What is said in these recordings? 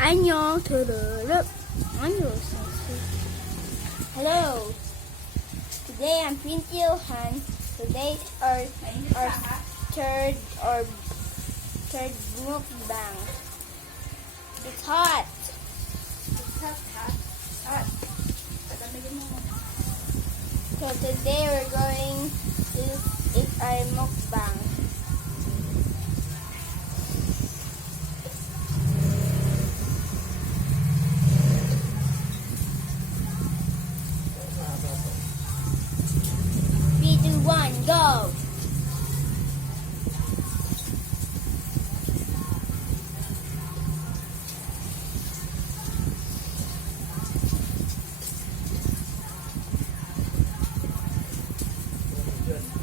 안녕, tururup. Hello. Today I'm Pinky Johan. Today our third mukbang. It's hot. So today we're going to eat our mukbang. Three, two, one, go!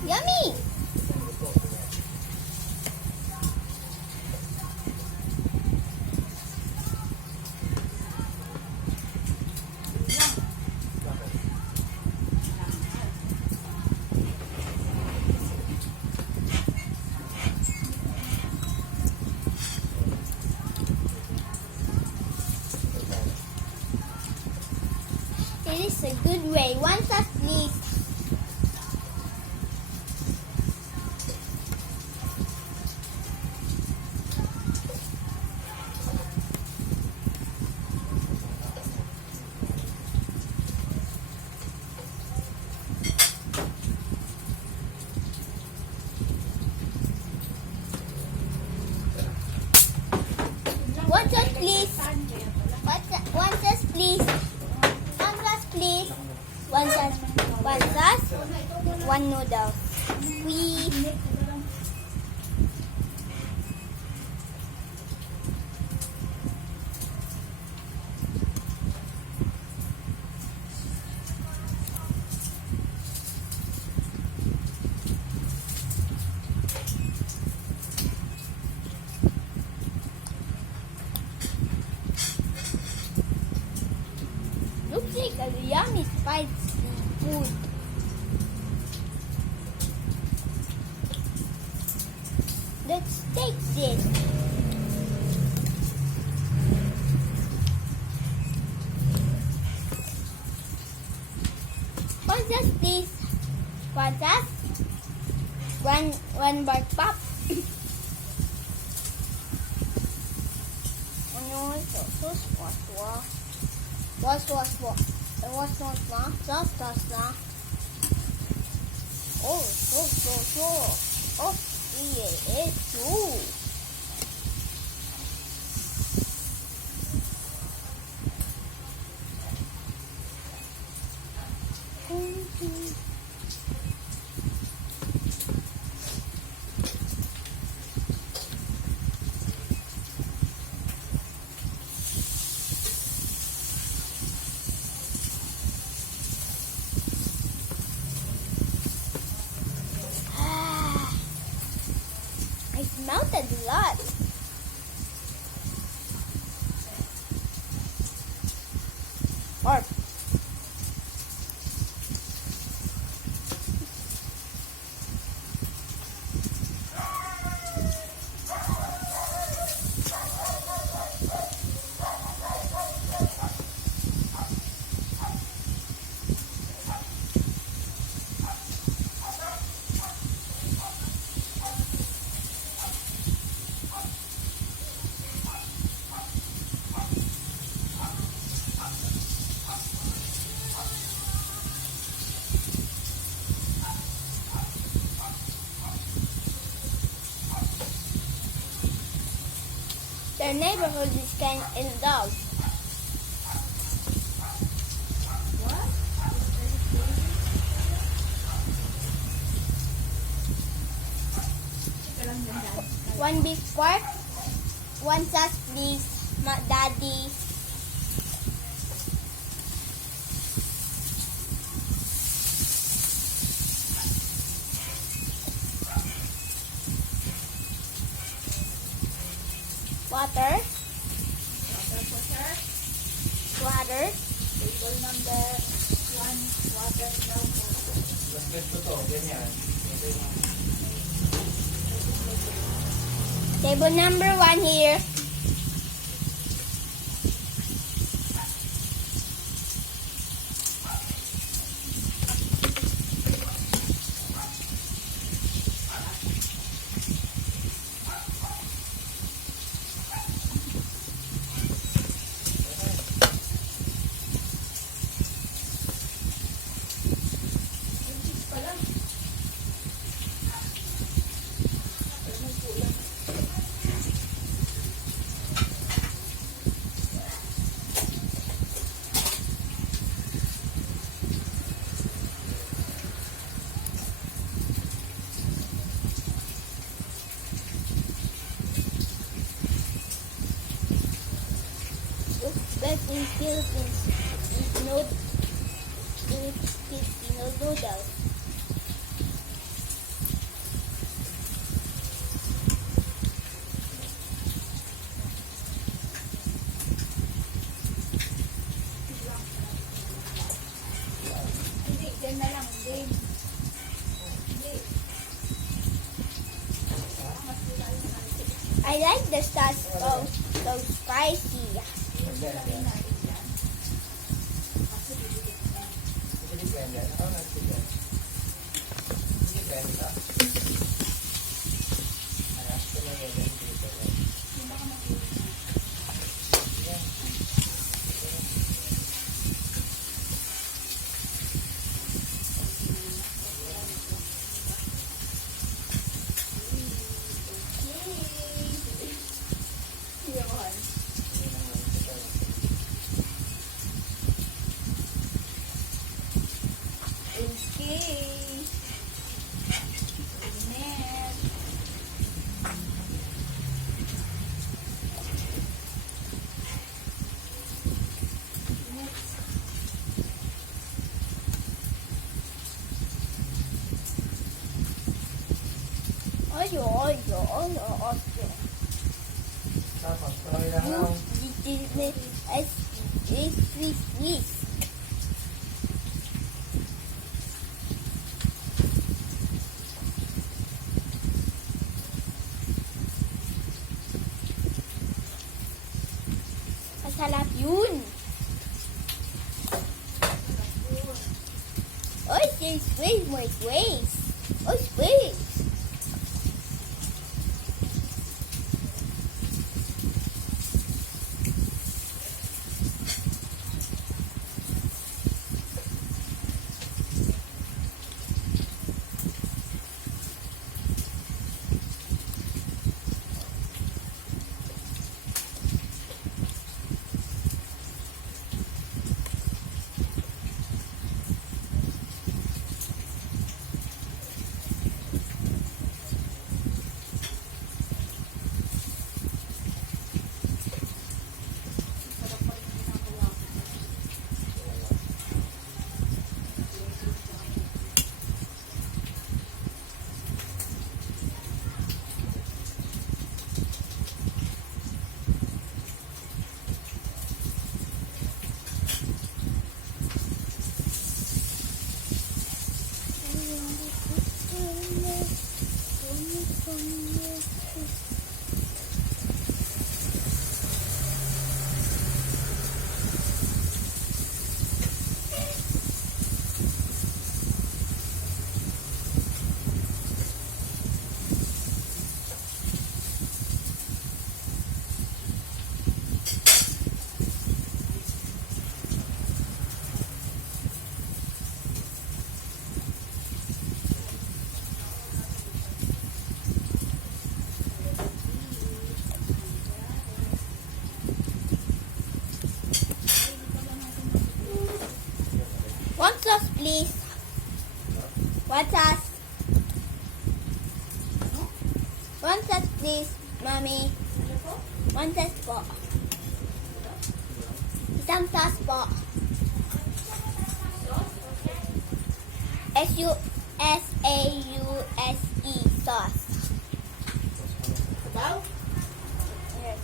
Yummy! It is a good way. One touch, please. One touch, please. One touch, please. One touch, please. One touch. One touch. One noodle. Please. Looks like a yummy spicy food. Let's take this. One just please. One just. One bar pop. Ano ito? Wash. Oh, yeah, it's true. I melted a lot. Or their neighborhood is kind of in dog. One big pork, one sauce please, daddy. Water. Table number 1, water daw po. Gusto to, ganyan. Table number 1 here. best in Philippines is Filipino noodles. Hindi, dyan na lang. Game. Hindi. Mas wala yung ano. I like the sauce so spicy. Sabihin natin yan. Kasi bibigyan ka. Hindi depende. Ako nagsigyan. Hindi depende ka. Ano? Ito na yun. Dito. Hindi ba ka makinig? Yan. Hindi ako han. Yan ang ito. Okay. Init. Init. Ay. Tapos, tuloy lang lang. Sweet. Masarap yun. Oy, sweet, more sweet. Oh, sweet. Sarap pa rin ginagawa ko. One sauce, please. One sauce. One sauce, please, mommy. Ano po? One sauce po. Isang sauce po. S-U-S-A-U-S-E sauce. Sabaw? Yes.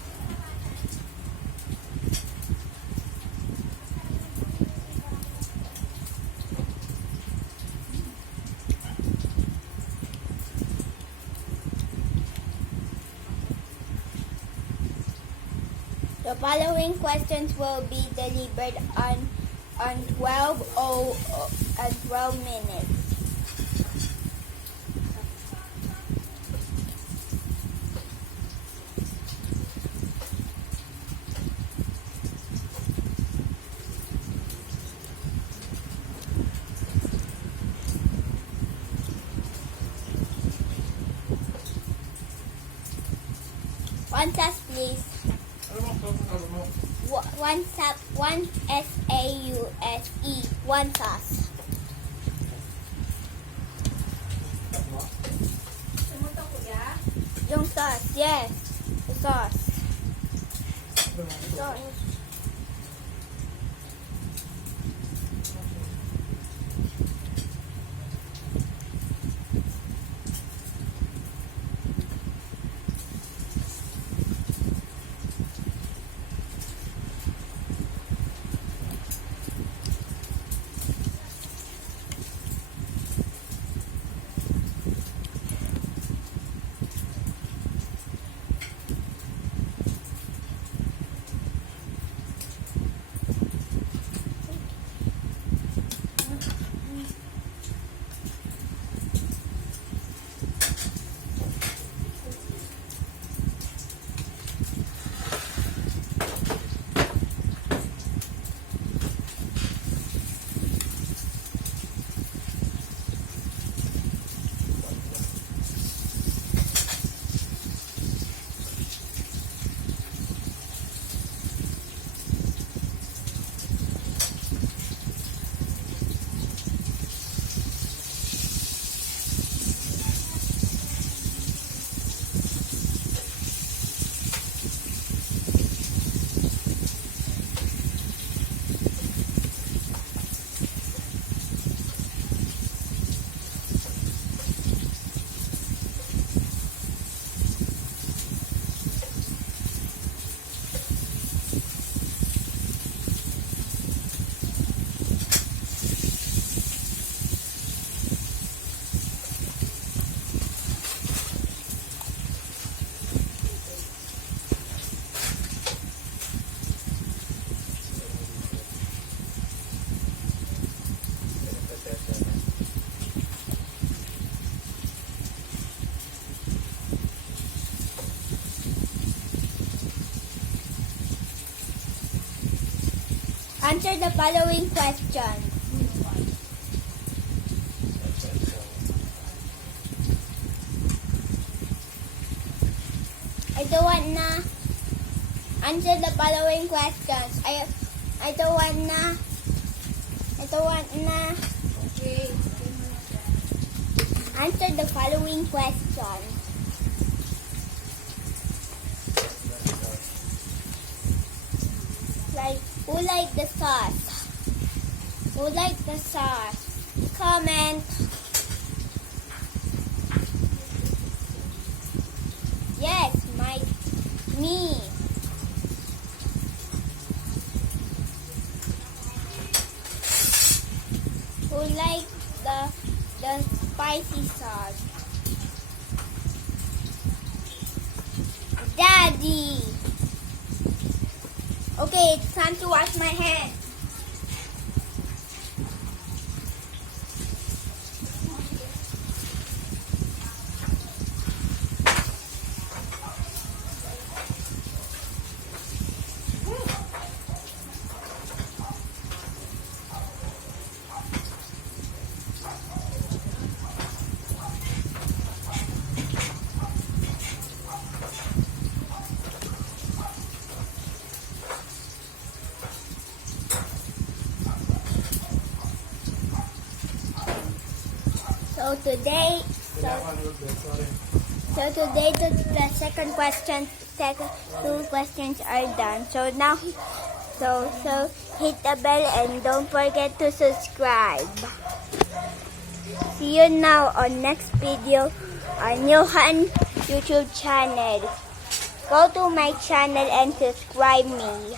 The following questions will be delivered on 12 minutes. One sauce, please. One S-A-U-S-E. One sauce. Sumunta kuya? Yung sauce, yes. The sauce. Sauce. Answer the following question. I don't wanna answer the following questions. I don't wanna. Okay. Answer the following question. Like, who like the sauce? Who like the sauce? Comment. Yes, me. Who like the spicy sauce? Daddy. Okay, it's time to wash my hands. So today, the second question, two questions are done. So now, so hit the bell and don't forget to subscribe. See you now on next video on Johan YouTube channel. Go to my channel and subscribe me.